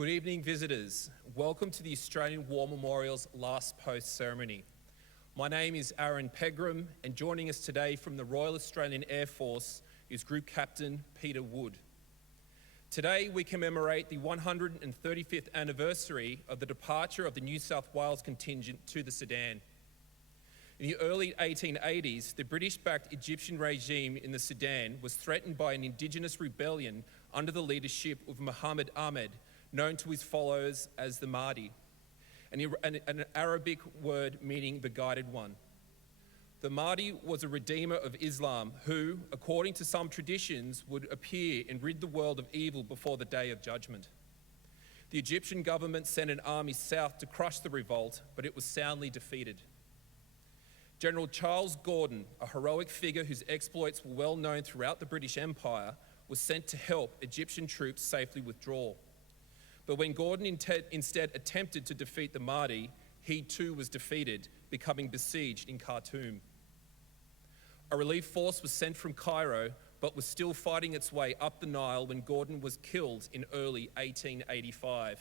Good evening, visitors. Welcome to the Australian War Memorial's last post ceremony. My name is Aaron Pegram, and joining us today from the Royal Australian Air Force is Group Captain Peter Wood. Today we commemorate the 135th anniversary of the departure of the New South Wales contingent to the Sudan. In the early 1880s, the British-backed Egyptian regime in the Sudan was threatened by an indigenous rebellion under the leadership of Muhammad Ahmed, known to his followers as the Mahdi, an Arabic word meaning the guided one. The Mahdi was a redeemer of Islam who, according to some traditions, would appear and rid the world of evil before the Day of Judgment. The Egyptian government sent an army south to crush the revolt, but it was soundly defeated. General Charles Gordon, a heroic figure whose exploits were well known throughout the British Empire, was sent to help Egyptian troops safely withdraw. But when Gordon instead attempted to defeat the Mahdi, he too was defeated, becoming besieged in Khartoum. A relief force was sent from Cairo, but was still fighting its way up the Nile when Gordon was killed in early 1885.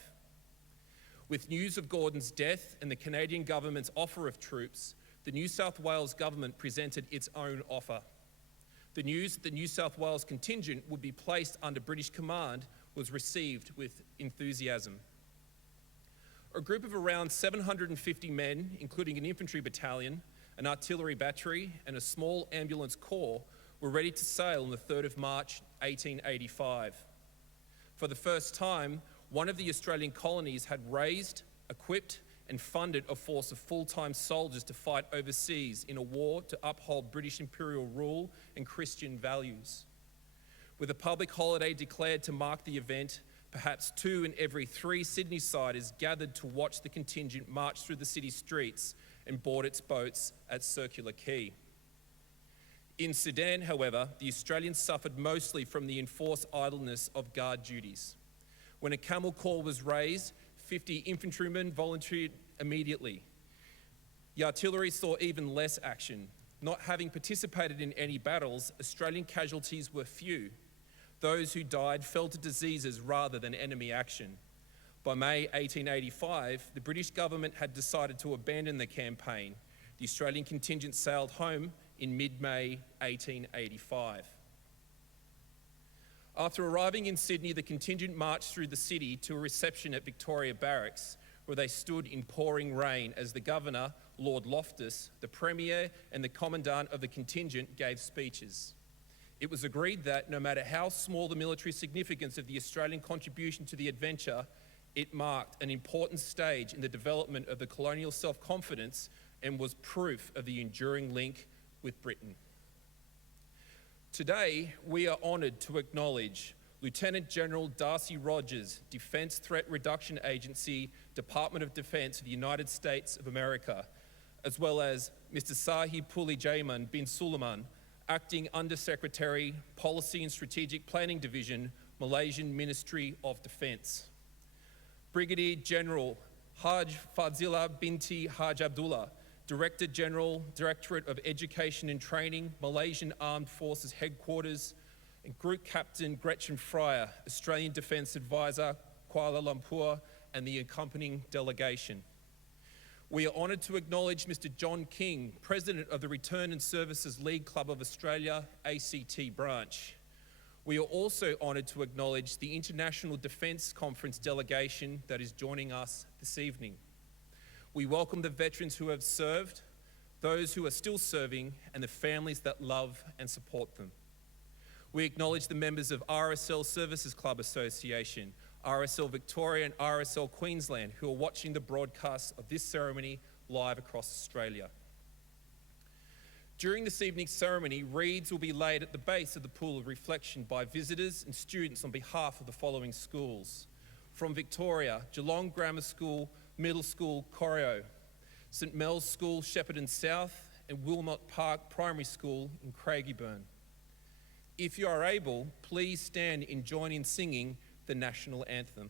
With news of Gordon's death and the Canadian government's offer of troops, the New South Wales government presented its own offer. The news that the New South Wales contingent would be placed under British command was received with enthusiasm. A group of around 750 men, including an infantry battalion, an artillery battery, and a small ambulance corps, were ready to sail on the 3rd of March, 1885. For the first time, one of the Australian colonies had raised, equipped, and funded a force of full-time soldiers to fight overseas in a war to uphold British imperial rule and Christian values. With a public holiday declared to mark the event, perhaps 2 in every 3 Sydney-siders gathered to watch the contingent march through the city streets and board its boats at Circular Quay. In Sudan, however, the Australians suffered mostly from the enforced idleness of guard duties. When a camel call was raised, 50 infantrymen volunteered immediately. The artillery saw even less action. Not having participated in any battles, Australian casualties were few. Those who died fell to diseases rather than enemy action. By May 1885, the British government had decided to abandon the campaign. The Australian contingent sailed home in mid-May 1885. After arriving in Sydney, the contingent marched through the city to a reception at Victoria Barracks, where they stood in pouring rain as the Governor, Lord Loftus, the Premier, and the Commandant of the contingent gave speeches. It was agreed that no matter how small the military significance of the Australian contribution to the adventure, it marked an important stage in the development of the colonial self-confidence and was proof of the enduring link with Britain. Today, we are honoured to acknowledge Lieutenant General Darcy Rogers, Defence Threat Reduction Agency, Department of Defence of the United States of America, as well as Mr. Sahib Puli Jaiman bin Suleiman, Acting Undersecretary, Policy and Strategic Planning Division, Malaysian Ministry of Defence. Brigadier General Haj Fadzila binti Haj Abdullah, Director General, Directorate of Education and Training, Malaysian Armed Forces Headquarters, and Group Captain Gretchen Fryer, Australian Defence Advisor, Kuala Lumpur, and the accompanying delegation. We are honoured to acknowledge Mr. John King, President of the Return and Services League Club of Australia, ACT branch. We are also honoured to acknowledge the International Defence Conference delegation that is joining us this evening. We welcome the veterans who have served, those who are still serving, and the families that love and support them. We acknowledge the members of RSL Services Clubs Association, RSL Victoria and RSL Queensland who are watching the broadcast of this ceremony live across Australia. During this evening's ceremony, wreaths will be laid at the base of the pool of reflection by visitors and students on behalf of the following schools. From Victoria, Geelong Grammar School, Middle School, Corio, St Mel's School, Shepparton South, and Wilmot Park Primary School in Craigieburn. If you are able, please stand and join in singing the national anthem.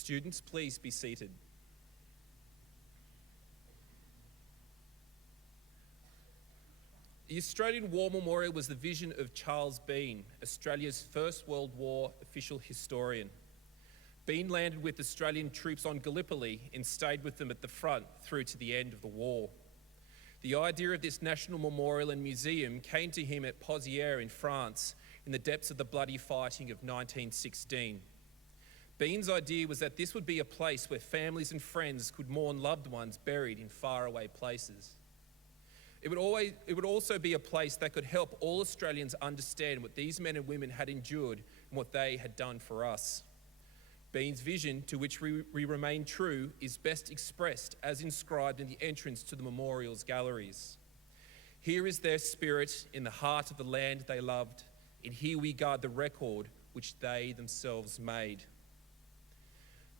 Students, please be seated. The Australian War Memorial was the vision of Charles Bean, Australia's First World War official historian. Bean landed with Australian troops on Gallipoli and stayed with them at the front through to the end of the war. The idea of this national memorial and museum came to him at Pozières in France in the depths of the bloody fighting of 1916. Bean's idea was that this would be a place where families and friends could mourn loved ones buried in faraway places. It would also be a place that could help all Australians understand what these men and women had endured and what they had done for us. Bean's vision, to which we remain true, is best expressed as inscribed in the entrance to the memorial's galleries. Here is their spirit in the heart of the land they loved, and here we guard the record which they themselves made.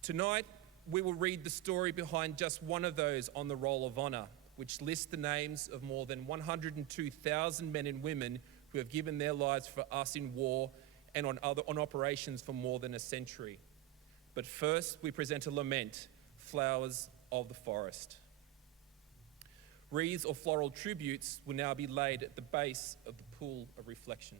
Tonight, we will read the story behind just one of those on the Roll of Honour, which lists the names of more than 102,000 men and women who have given their lives for us in war and on operations for more than a century. But first, we present a lament, Flowers of the Forest. Wreaths or floral tributes will now be laid at the base of the pool of reflection.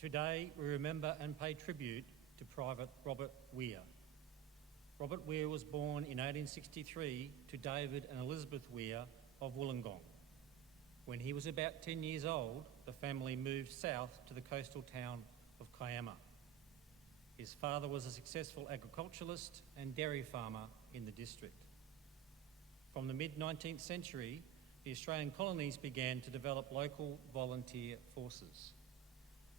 Today, we remember and pay tribute to Private Robert Weir. Robert Weir was born in 1863 to David and Elizabeth Weir of Wollongong. When he was about 10 years old, the family moved south to the coastal town of Kiama. His father was a successful agriculturalist and dairy farmer in the district. From the mid-19th century, the Australian colonies began to develop local volunteer forces.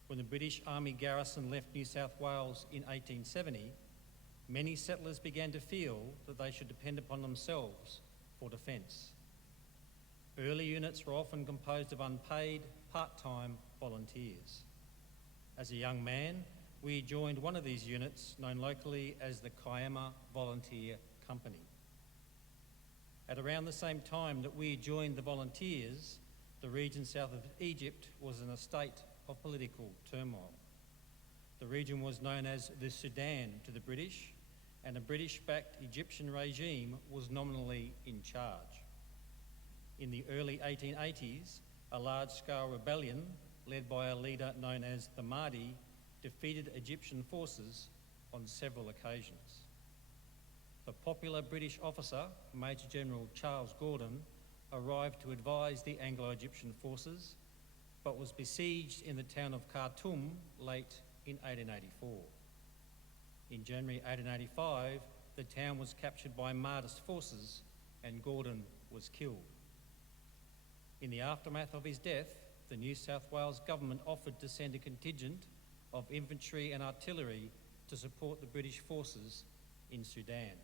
When the British Army garrison left New South Wales in 1870, many settlers began to feel that they should depend upon themselves for defence. Early units were often composed of unpaid, part-time volunteers. As a young man, we joined one of these units, known locally as the Kiama Volunteer Company. At around the same time that we joined the volunteers, the region south of Egypt was in a state of political turmoil. The region was known as the Sudan to the British, and a British-backed Egyptian regime was nominally in charge. In the early 1880s, a large-scale rebellion led by a leader known as the Mahdi defeated Egyptian forces on several occasions. The popular British officer, Major General Charles Gordon, arrived to advise the Anglo-Egyptian forces, but was besieged in the town of Khartoum late in 1884. In January 1885, the town was captured by Mahdist forces and Gordon was killed. In the aftermath of his death, the New South Wales government offered to send a contingent of infantry and artillery to support the British forces in Sudan.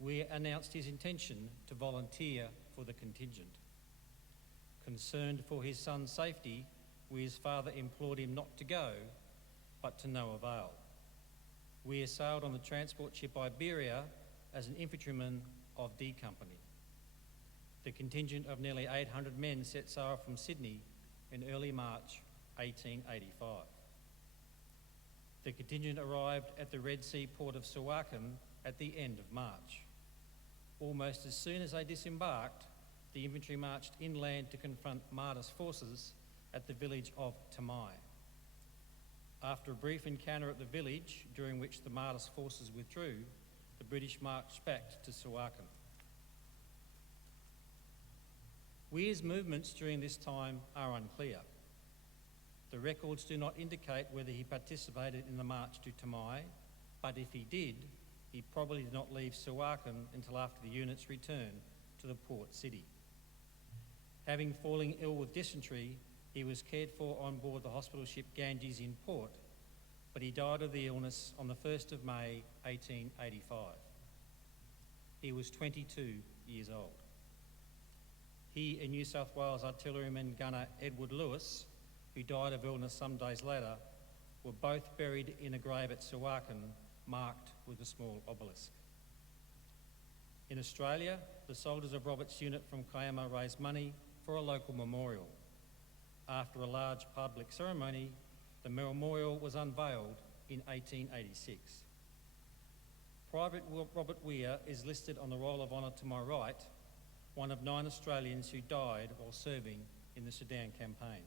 Weir announced his intention to volunteer for the contingent. Concerned for his son's safety, Weir's father implored him not to go, but to no avail. Weir sailed on the transport ship Iberia as an infantryman of D Company. The contingent of nearly 800 men set sail from Sydney in early March 1885. The contingent arrived at the Red Sea port of Suakin at the end of March. Almost as soon as they disembarked, the infantry marched inland to confront Mahdist forces at the village of Tamai. After a brief encounter at the village, during which the Mahdist forces withdrew, the British marched back to Suakin. Weir's movements during this time are unclear. The records do not indicate whether he participated in the march to Tamai, but if he did, he probably did not leave Suakin until after the unit's return to the port city. Having fallen ill with dysentery, he was cared for on board the hospital ship Ganges in port, but he died of the illness on the 1st of May 1885. He was 22 years old. He and New South Wales artilleryman gunner Edward Lewis, who died of illness some days later, were both buried in a grave at Suakin, marked with a small obelisk. In Australia, the soldiers of Robert's unit from Kiama raised money for a local memorial. After a large public ceremony, the memorial was unveiled in 1886. Private Robert Weir is listed on the Roll of Honour to my right, one of 9 Australians who died while serving in the Sudan campaign.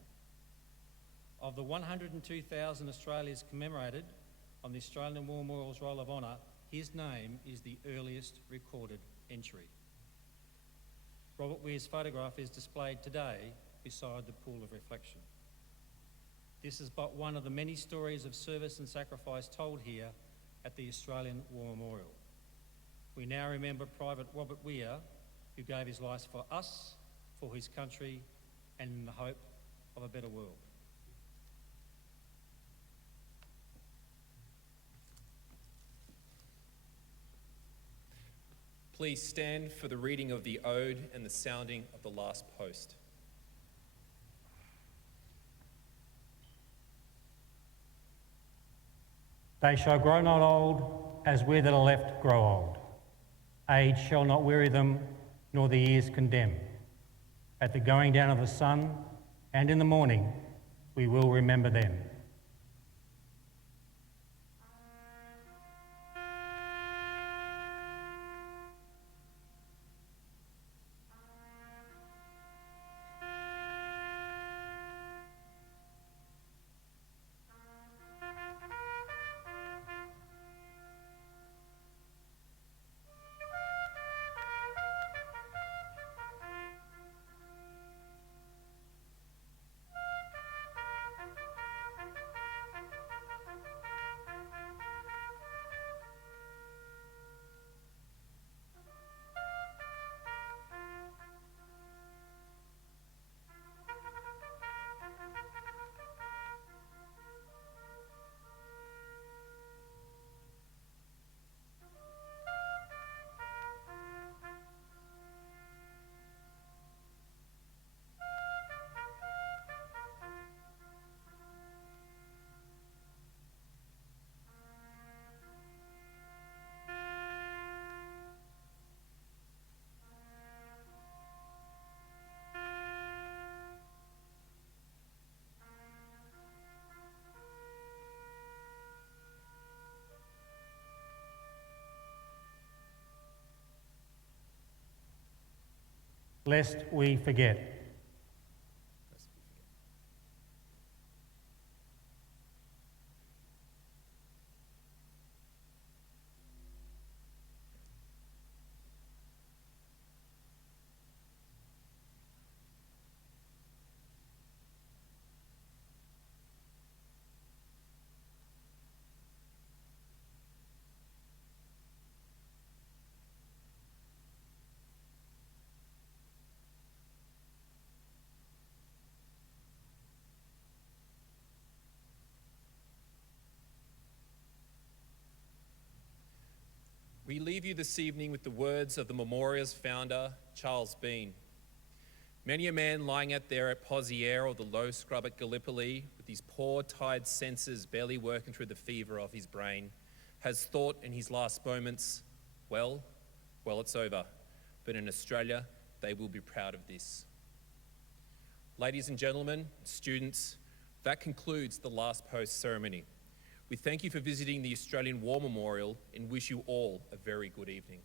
Of the 102,000 Australians commemorated on the Australian War Memorial's Roll of Honour, his name is the earliest recorded entry. Robert Weir's photograph is displayed today beside the pool of reflection. This is but one of the many stories of service and sacrifice told here at the Australian War Memorial. We now remember Private Robert Weir, who gave his life for us, for his country, and in the hope of a better world. Please stand for the reading of the ode and the sounding of the last post. They shall grow not old, as we that are left grow old. Age shall not weary them, nor the years condemn. At the going down of the sun, and in the morning, we will remember them. lest we forget. We leave you this evening with the words of the memorial's founder, Charles Bean. Many a man lying out there at Poziere or the low scrub at Gallipoli, with his poor, tired senses barely working through the fever of his brain, has thought in his last moments, well, it's over. But in Australia, they will be proud of this. Ladies and gentlemen, students, that concludes the last post ceremony. We thank you for visiting the Australian War Memorial and wish you all a very good evening.